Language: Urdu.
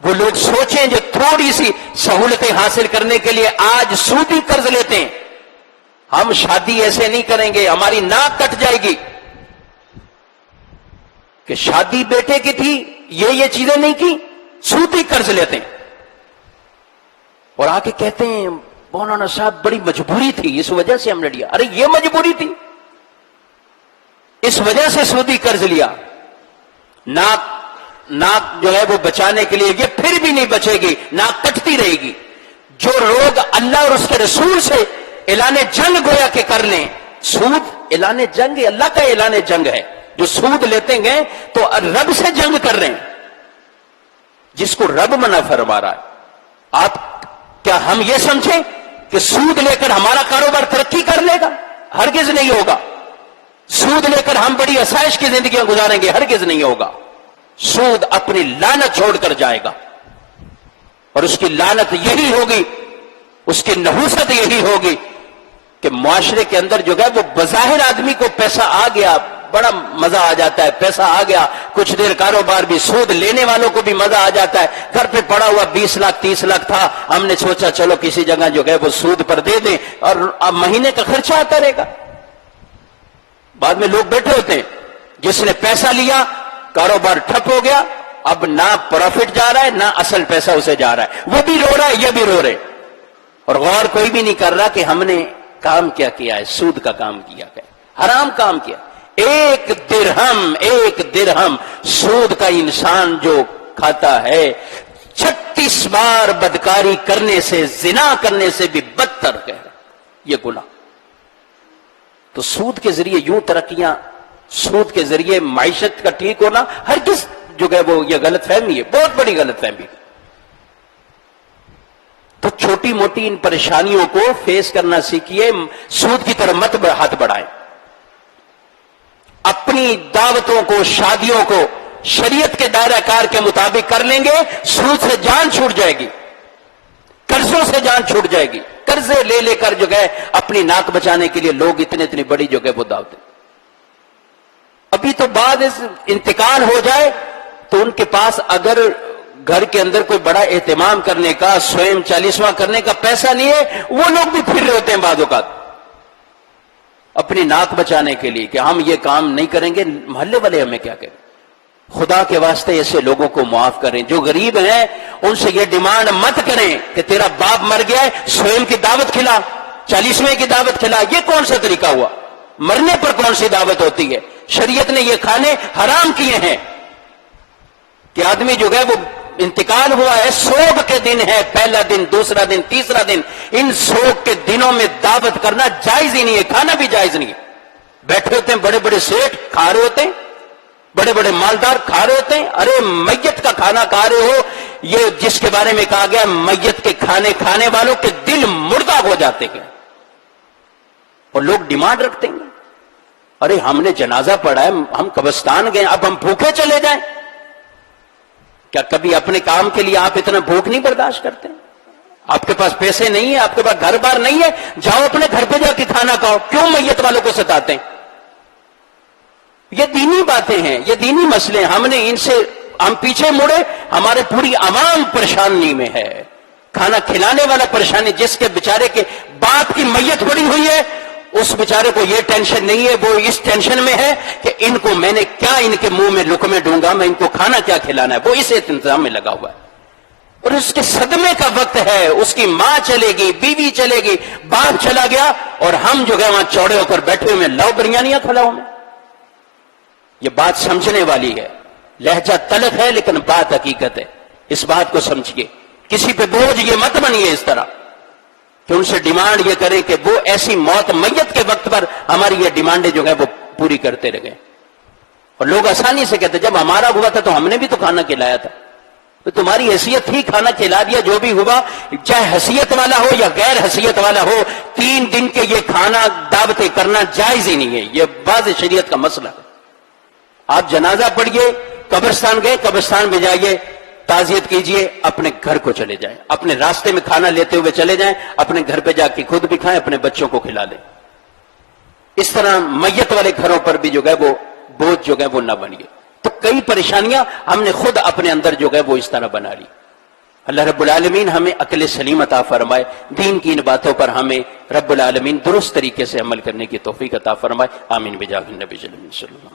وہ لوگ سوچیں جو تھوڑی سی سہولتیں حاصل کرنے کے لیے آج سودی قرض لیتے ہیں. ہم شادی ایسے نہیں کریں گے, ہماری ناک کٹ جائے گی کہ شادی بیٹے کی تھی, یہ چیزیں نہیں کی, سودی قرض لیتے ہیں اور آ کے کہتے ہیں مولانا صاحب بڑی مجبوری تھی اس وجہ سے ہم نے لیا. ارے یہ مجبوری تھی, اس وجہ سے سودی قرض لیا. ناک جو ہے وہ بچانے کے لیے, یہ پھر بھی نہیں بچے گی, ناک کٹتی رہے گی. جو لوگ اللہ اور اس کے رسول سے اعلان جنگ گویا کہ کر لیں, سود اعلان جنگ, اللہ کا اعلان جنگ ہے. جو سود لیتے گئے تو رب سے جنگ کر رہے ہیں, جس کو رب منع فرما رہا ہے. آپ کیا ہم یہ سمجھیں کہ سود لے کر ہمارا کاروبار ترقی کر لے گا؟ ہرگز نہیں ہوگا. سود لے کر ہم بڑی آسائش کی زندگیاں گزاریں گے؟ ہرگز نہیں ہوگا. سود اپنی لعنت چھوڑ کر جائے گا, اور اس کی لعنت یہی ہوگی, اس کی نحوست یہی ہوگی کہ معاشرے کے اندر جو ہے وہ بظاہر آدمی کو پیسہ آ گیا, بڑا مزہ آ جاتا ہے, پیسہ آ گیا, کچھ دیر کاروبار بھی, سود لینے والوں کو بھی مزہ آ جاتا ہے. گھر پہ پڑا ہوا 20 لاکھ 30 لاکھ تھا, ہم نے سوچا چلو کسی جگہ جو ہے وہ سود پر دے دیں, اور اب مہینے کا خرچہ آتا رہے گا. بعد میں لوگ بیٹھے ہوتے ہیں, جس نے پیسہ لیا کاروبار ٹھپ ہو گیا, اب نہ پروفٹ جا رہا ہے نہ اصل پیسہ اسے جا رہا ہے, وہ بھی رو رہا ہے یہ بھی رو رہے, اور غور کوئی بھی نہیں کر رہا کہ ہم نے کام کیا کیا ہے, سود کا کام کیا ہے, حرام کام کیا. ایک درہم سود کا انسان جو کھاتا ہے 36 بار بدکاری کرنے سے, زنا کرنے سے بھی بدتر ہے یہ گناہ. تو سود کے ذریعے یوں ترقیاں, سود کے ذریعے معیشت کا ٹھیک ہونا ہرگز جو ہے وہ یہ غلط فہمی ہے, بہت بڑی غلط فہمی. تو چھوٹی موٹی ان پریشانیوں کو فیس کرنا سیکھیے, سود کی طرف مت ہاتھ بڑھائیں. اپنی دعوتوں کو, شادیوں کو شریعت کے دائرہ کار کے مطابق کر لیں گے, سود سے جان چھوٹ جائے گی, قرضوں سے جان چھوٹ جائے گی. قرضے لے لے کر جو ہے اپنی ناک بچانے کے لیے لوگ اتنی بڑی جو ہے وہ دعوتیں. ابھی تو بعد انتقال ہو جائے تو ان کے پاس اگر گھر کے اندر کوئی بڑا اہتمام کرنے کا, سوئم 40واں کرنے کا پیسہ نہیں ہے, وہ لوگ بھی پھر رہے ہوتے ہیں بعض اوقات اپنی ناک بچانے کے لیے کہ ہم یہ کام نہیں کریں گے, محلے والے ہمیں کیا کہیں. خدا کے واسطے ایسے لوگوں کو معاف کریں. جو غریب ہیں ان سے یہ ڈیمانڈ مت کریں کہ تیرا باپ مر گیا ہے, سوئم کی دعوت کھلا, 40ویں کی دعوت کھلا. یہ کون سا طریقہ ہوا؟ مرنے پر کون سی دعوت ہوتی ہے؟ شریعت نے یہ کھانے حرام کیے ہیں کہ آدمی جو ہے وہ انتقال ہوا ہے, سوگ کے دن ہے, پہلا دن, دوسرا دن, تیسرا دن, ان سوگ کے دنوں میں دعوت کرنا جائز ہی نہیں ہے, کھانا بھی جائز نہیں ہے. بیٹھے ہوتے ہیں بڑے بڑے سیٹ کھا رہے ہوتے ہیں, بڑے بڑے مالدار کھا رہے ہوتے ہیں. ارے میت کا کھانا کھا رہے ہو, یہ جس کے بارے میں کہا گیا میت کے کھانے کھانے والوں کے دل مردہ ہو جاتے ہیں. اور لوگ ڈیمانڈ رکھتے ہیں, ارے ہم نے جنازہ پڑھا ہے, ہم قبرستان گئے, اب ہم بھوکے چلے جائیں. کیا کبھی اپنے کام کے لیے آپ اتنا بھوک نہیں برداشت کرتے؟ آپ کے پاس پیسے نہیں ہے, آپ کے پاس گھر بار نہیں ہے, جاؤ اپنے گھر پہ جا کے کھانا کھاؤ. کیوں میت والوں کو ستاتے ہیں؟ یہ دینی باتیں ہیں, یہ دینی مسئلے ہیں. ہم نے ان سے ہم پیچھے مڑے, ہمارے پوری عوام پریشانی میں ہے. کھانا کھلانے والا پریشانی, جس کے بیچارے کے باپ کی میت پڑی ہوئی ہے, اس بیچارے کو یہ ٹینشن نہیں ہے, وہ اس ٹینشن میں ہے کہ ان کو میں نے کیا ان کے منہ میں لقمے ڈوں گا, میں ان کو کھانا کیا کھلانا ہے. وہ اس انتظام میں لگا ہوا ہے. اور اس کے صدمے کا وقت ہے, اس کی ماں چلے گی, بیوی چلے گی, باپ چلا گیا, اور ہم جو ہے وہاں چوڑے ہو کر بیٹھے ہوئے لاؤ بریانیاں کھلاؤ میں. یہ بات سمجھنے والی ہے. لہجہ تلخ ہے لیکن بات حقیقت ہے. اس بات کو سمجھیے. کسی پہ بوجھ یہ مت بنیے اس طرح کہ ان سے ڈیمانڈ یہ کریں کہ وہ ایسی موت میت کے وقت پر ہماری یہ ڈیمانڈیں جو ہے وہ پوری کرتے رہ گئے. اور لوگ آسانی سے کہتے جب ہمارا ہوا تھا تو ہم نے بھی تو کھانا کھلایا تھا. تو تمہاری حیثیت تھی, کھانا کھلا دیا, جو بھی ہوا, چاہے حیثیت والا ہو یا غیر حیثیت والا ہو, 3 دن کے یہ کھانا دعوتیں کرنا جائز ہی نہیں ہے. یہ بعض شریعت کا مسئلہ ہے. آپ جنازہ پڑھیے, قبرستان گئے, قبرستان میں جائیے, تعزیت کیجئے, اپنے گھر کو چلے جائیں, اپنے راستے میں کھانا لیتے ہوئے چلے جائیں, اپنے گھر پہ جا کے خود بھی کھائیں, اپنے بچوں کو کھلا دیں. اس طرح میت والے گھروں پر بھی جو ہے وہ بوجھ جو ہے وہ نہ بنیے. تو کئی پریشانیاں ہم نے خود اپنے اندر جو ہے وہ اس طرح بنا لی. اللہ رب العالمین ہمیں عقل سلیم عطا فرمائے، دین کی ان باتوں پر ہمیں رب العالمین درست طریقے سے عمل کرنے کی توفیق عطا فرمائے، آمین بجاہ النبی صلی اللہ علیہ وسلم۔